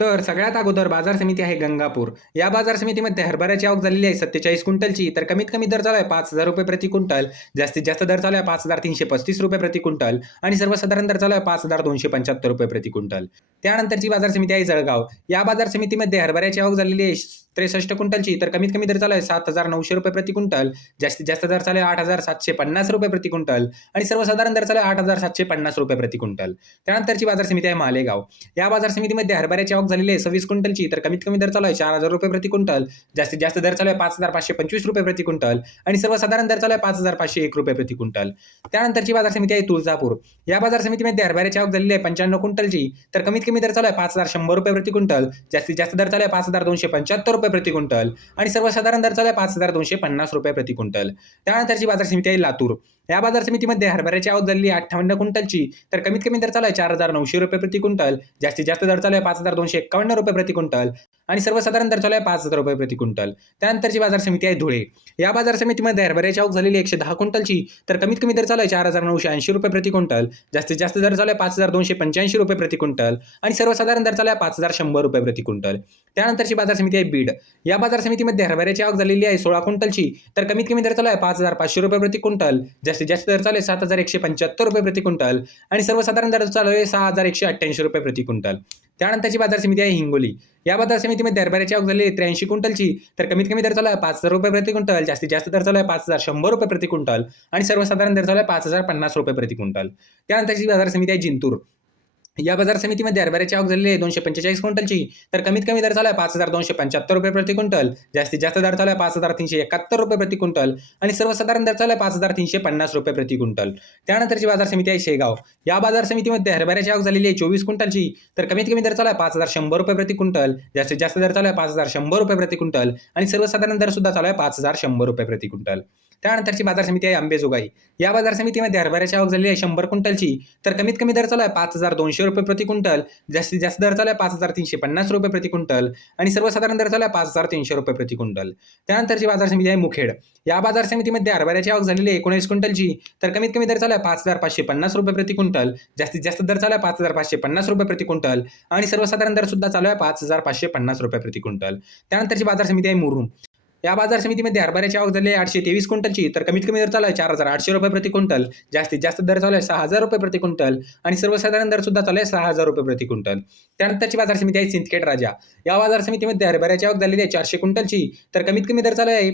तर सगळ्यात अगोदर बाजार समिती आहे गंगापूर. या बाजार समितीमध्ये हरभऱ्याची आवक झालेली आहे सत्तेचाळीस क्विंटलची. तर कमीत कमी दर चालू आहे पाच हजार रुपये प्रति क्विंटल. जास्तीत जास्त दर चालू आहे पाच हजार तीनशे पस्तीस रुपये प्रति क्विंटल. आणि सर्वसाधारण दर चालू आहे पाच हजार दोनशे पंच्याहत्तर रुपये प्रति क्विंटल. त्यानंतरची बाजार समिती आहे जळगाव. या बाजार समितीमध्ये हरभऱ्याची आवक झालेली आहे त्रेसष्ट क्विंटलची. तर कमीत कमी दर चालू आहे सात हजार नऊशे रुपये प्रति क्विंटल. जास्तीत जास्त दर चालू आहे आठ हजार सातशे पन्नास रुपये प्रति क्विंटल. आणि सर्वसाधारण दर चालू आहे आठ हजार सातशे पन्नास रुपये प्रति क्विंटल. त्यानंतरची बाजार समिती आहे मालेगाव. या बाजार समितीमध्ये हरभऱ्याची आवक झालेली आहे सव्वीस क्विंटलची. तर कमीत कमी दर चालू आहे चार हजार रुपये प्रति क्विंटल. जास्तीत जास्त दर चालू आहे पाच हजार पाचशे पंचवीस रुपये प्रति क्विंटल. आणि सर्वसाधारण दर चालू आहे पाच हजार पाचशे एक रुपये प्रति क्विंटल. त्यानंतरची बाजार समिती आहे तुळजापूर. या बाजार समितीमध्ये हरभऱ्याची आवक झालेली आहे पंच्याण्णव क्विंटलची. तर कमीत कमी दर चालू आहे पाच हजार शंभर रुपये प्रति क्विंटल. जास्तीत जास्त दर चालू आहे पाच हजार दोनशे पंच्याहत्तर रुपये प्रति क्विंटल. आणि सर्वसाधारण दर चालू आहे पाच हजार दोनशे पन्नास रुपये प्रति क्विंटल. त्यानंतरची बाजार समिती आहे लातूर. या बाजार समितीमध्ये हरभऱ्याची आवक झालेली आहे अठ्ठावन्न क्विंटलची. तर कमीत कमी दर चालू आहे चार हजार नऊशे रुपये प्रति क्विंटल. जास्तीत जास्त दर चालू आहे पाच हजार दोनशे एक्कावन्न रुपये प्रति क्विंटल आणि सर्वसाधारण दर चालू आहे पाच हजार रुपये प्रति क्विंटल. त्यानंतरची बाजार समिती आहे धुळे. या बाजार समितीमध्ये हरभऱ्याची आवक झालेली आहे एकशे दहा क्विंटलची. तर कमीत कमी दर चालू आहे चार हजार नऊशे ऐंशी रुपये प्रति क्विंटल. जास्तीत जास्त दर चालू आहे पाच हजार दोनशे पंच्याऐंशी रुपये प्रति क्विंटल. आणि सर्वसाधारण दर चालू आहे पाच हजार शंभर रुपये प्रति क्विंटल. त्यानंतरची बाजार समिती आहे बीड. या बाजार समितीमध्ये हरभऱ्याची आवक झालेली आहे सोळा क्विंटलची. तर कमीत कमी दर चालू आहे पाच हजार पाचशे रुपये प्रति क्विंटल. जास्तीत जास्त दर चालू आहे सात हजार एकशे पंच्याहत्तर रुपये प्रति क्विंटल. आणि सर्वसाधारण दर चालू आहे सहा हजार एकशे अठ्ठ्याऐंशी रुपये प्रति क्विंटल. त्यानंतरची बाजार समिती आहे हिंगोली. या बाजार समितीमध्ये दरबाराची आवक झाली त्र्याऐंशी क्विंटलची. तर कमीत कमी दर चालू आहे पाच हजार रुपये प्रति क्विंटल जास्तीत जास्त दर चालू आहे पाच हजार शंभर रुपये प्रति क्विंटल आणि सर्वसाधारण दर चालू आहे पाच हजार पन्नास रुपये प्रति क्विंटल. त्यानंतरची बाजार समिती आहे जिंतूर. या बाजार समितीमध्ये हरभऱ्याची आवक झालेली आहे दोनशे पंचेचाळीस क्विंटलची. तर कमीत कमी दर चालू आहे पाच हजार दोनशे पंच्याहत्तर रुपये प्रति क्विंटल. जास्तीत जास्त दर चालू आहे पाच हजार तीनशे एकाहत्तर रुपये प्रति क्विंटल. आणि सर्वसाधारण दर चालू आहे पाच हजार तीनशे पन्नास रुपये प्रति क्विंटल. त्यानंतरची बाजार समिती आहे शेगाव. या बाजार समितीमध्ये हरभऱ्याची आवक झालेली आहे चोवीस क्विंटलची. तर कमीत कमी दर चालू आहे पाच हजार शंभर रुपये प्रति क्विंटल. जास्तीत जास्त दर चालू आहे पाच हजार शंभर रुपये प्रति क्विंटल. आणि सर्वसाधारण दर सुद्धा चालू आहे पाच हजार शंभर रुपये प्रति क्विंटल. त्यानंतरची बाजार समिती आहे अंबेजोगाई या बाजार समितीमध्ये हरभऱ्याची आवक झालेली आहे शंभर क्विंटलची. तर कमीत कमी दर चालू आहे पाच हजार दोनशे रुपये प्रति क्विंटल. जास्तीत जास्त दर चालू आहे पाच हजार तीनशे पन्नास रुपये प्रति क्विंटल. आणि सर्वसाधारण दर चालू आहे पाच हजार तीनशे रुपये प्रति क्विंटल. त्यानंतरची बाजार समिती आहे मुखेड. या बाजार समितीमध्ये हरभऱ्याची आवक झालेली आहे एकोणीस क्विंटलची. तर कमीत कमी दर चालू आहे पाच हजार पाचशे पन्नास रुपये प्रति क्विंटल. जास्तीत जास्त दर चालू आहे पाच हजार पाचशे पन्नास रुपये प्रति क्विंटल. आणि सर्वसाधारण दर सुद्धा चालू आहे पाच हजार पाचशे पन्नास रुपये प्रति क्विंटल. त्यानंतरची बाजार समिती आहे मुरुम. या बाजार समितीमध्ये हरभऱ्याची आवक झाली आहे आठशे तेवीस क्विंटलची. तर कमीत कमी दर चालू आहे चार हजार आठशे रुपये प्रति क्विंटल. जास्तीत जास्त दर चालू आहे सहा हजार रुपये प्रति क्विंटल. आणि सर्वसाधारण दर सुद्धा चालू आहे सहा हजार रुपये प्रति क्विंटल. त्यानंतरची बाजार समिती आहे सिंदखेड राजा. या बाजार समितीमध्ये हरभऱ्याची आवक झालेली आहे चारशे क्विंटलची. तर कमीत कमी दर चालू आहे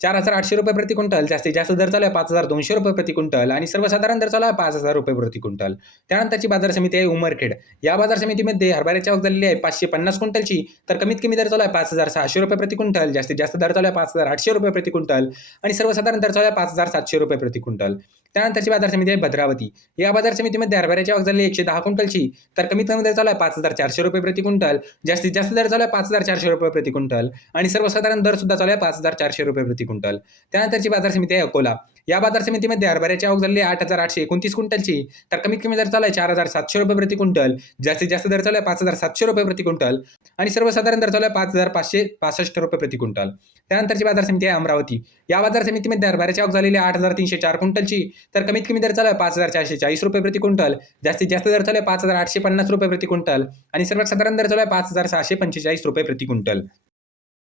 चार हजार आठशे रुपये प्रति क्विंटल जास्तीत जास्त दर चालू आहे पाच हजार दोनशे रुपये प्रति क्विंटल आणि सर्वसाधारण दर चालू आहे पाच हजार रुपये प्रति क्विंटल. त्यानंतरची बाजार समिती आहे उमरखेड. या बाजार समितीमध्ये हरभऱ्याची आवक झालेली आहे पाचशे पन्नास क्विंटलची तर कमीत कमी दर चालू आहे पाच हजार सहाशे रुपये प्रति क्विंटल जास्तीत जास्त दर चालू आहे पाच हजार आठशे रुपये प्रति क्विंटल आणि सर्वसाधारण दर चालू आहे पाच हजार सातशे रुपये प्रति क्विंटल. त्यानंतरची बाजार समिती आहे भद्रावती. या बाजार समितीमध्ये हरभऱ्याची आवक झाली एकशे दहा क्विंटलची तर कमीत कमी दर चालू आहे पाच हजार चारशे रुपये प्रति क्विंटल. जास्तीत जास्त दर चालू आहे पाच हजार चारशे रुपये प्रति क्विंटल. आणि सर्वसाधारण दर सुद्धा चालू आहे पाच हजार चारशे रुपये प्रति क्विंटल. त्यानंतरची बाजार समिती आहे अकोला. या बाजार समितीमध्ये हरभऱ्याची आवक झाली आठ हजार आठशे एकोणतीस क्विंटलची. तर कमीत कमी दर चालू आहे चार हजार सातशे रुपये प्रति क्विंटल. जास्तीत जास्त दर चालू आहे पाच हजार सातशे रुपये प्रति क्विंटल. आणि सर्वसाधारण दर चालू आहे पाच हजार पाचशे पासष्ट रुपये प्रति क्विंटल. त्यानंतरची बाजार समिती आहे अमरावती. या बाजार समितीमध्ये हरभऱ्याची आवक झालेली आठ हजार तीनशे चार क्विंटलची. तर कमीत कमी दर चालू आहे पाच हजार चारशे चाळीस रुपये प्रति क्विंटल. जास्तीत जास्त दर चालू आहे पाच हजार आठशे पन्नास रुपये प्रति क्विंटल. आणि सर्वसाधारण दर चालू आहे पाच हजार सहाशे पंचेचाळीस रुपये प्रति क्विंटल.